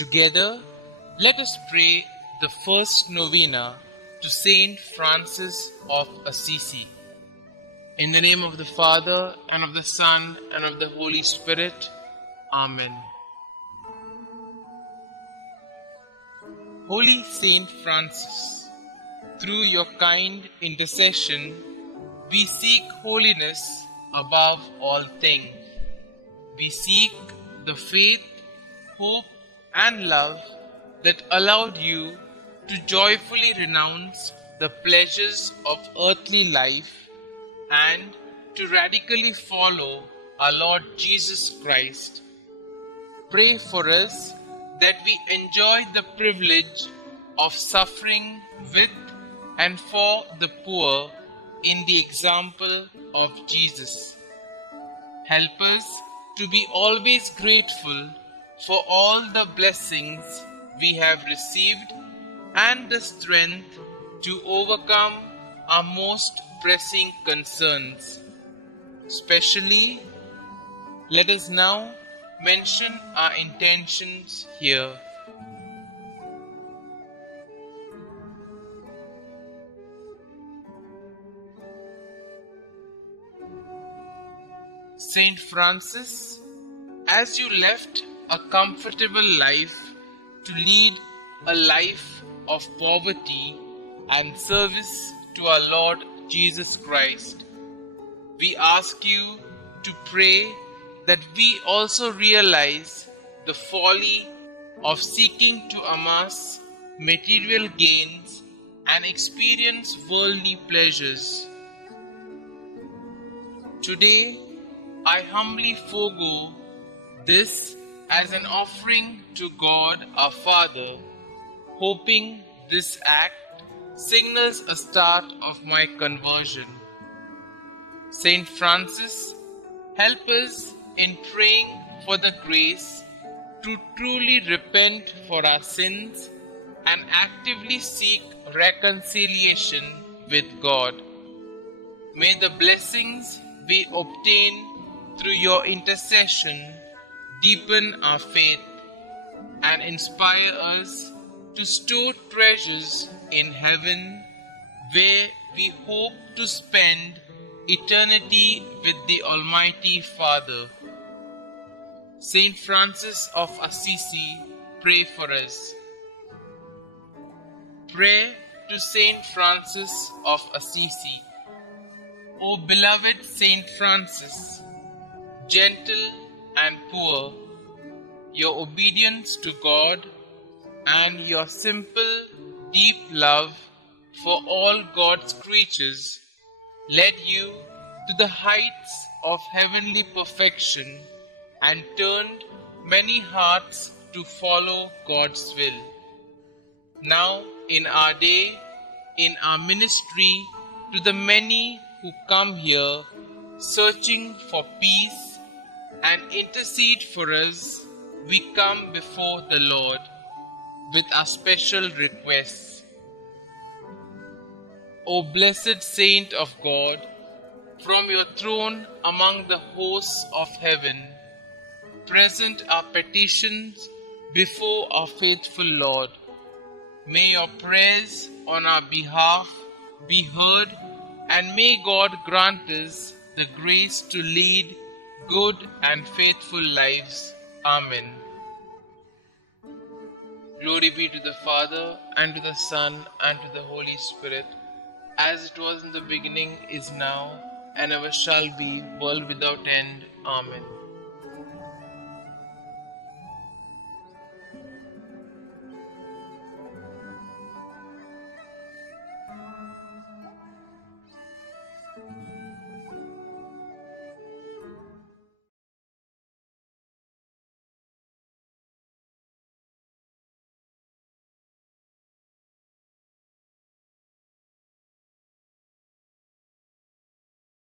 Together, let us pray the first novena to St Francis of Assisi. In the name of the Father, and of the Son, and of the Holy Spirit. Amen. Holy Saint Francis, through your kind intercession, we seek holiness above all things. We seek the faith, hope, and love that allowed you to joyfully renounce the pleasures of earthly life and to radically follow our Lord Jesus Christ. Pray for us that we enjoy the privilege of suffering with and for the poor in the example of Jesus. Help us to be always grateful for all the blessings we have received and the strength to overcome our most pressing concerns. Especially, let us now mention our intentions here. Saint Francis, as you left a comfortable life to lead a life of poverty and service to our Lord Jesus Christ, we ask you to pray that we also realize the folly of seeking to amass material gains and experience worldly pleasures. Today, I humbly forego this as an offering to God our Father, hoping this act signals a start of my conversion. Saint Francis, help us in praying for the grace to truly repent for our sins and actively seek reconciliation with God. May the blessings we obtain through your intercession deepen our faith and inspire us to store treasures in heaven, where we hope to spend eternity with the Almighty Father. Saint Francis of Assisi, pray for us. Pray to Saint Francis of Assisi. O beloved Saint Francis, gentle and poor, your obedience to God and your simple, deep love for all God's creatures led you to the heights of heavenly perfection and turned many hearts to follow God's will. Now, in our day, in our ministry, to the many who come here searching for peace and intercede for us, we come before the Lord with our special requests. O blessed Saint of God, from your throne among the hosts of heaven, present our petitions before our faithful Lord. May your prayers on our behalf be heard, and may God grant us the grace to lead good and faithful lives. Amen. Glory be to the Father, and to the Son, and to the Holy Spirit, as it was in the beginning, is now, and ever shall be, world without end. Amen.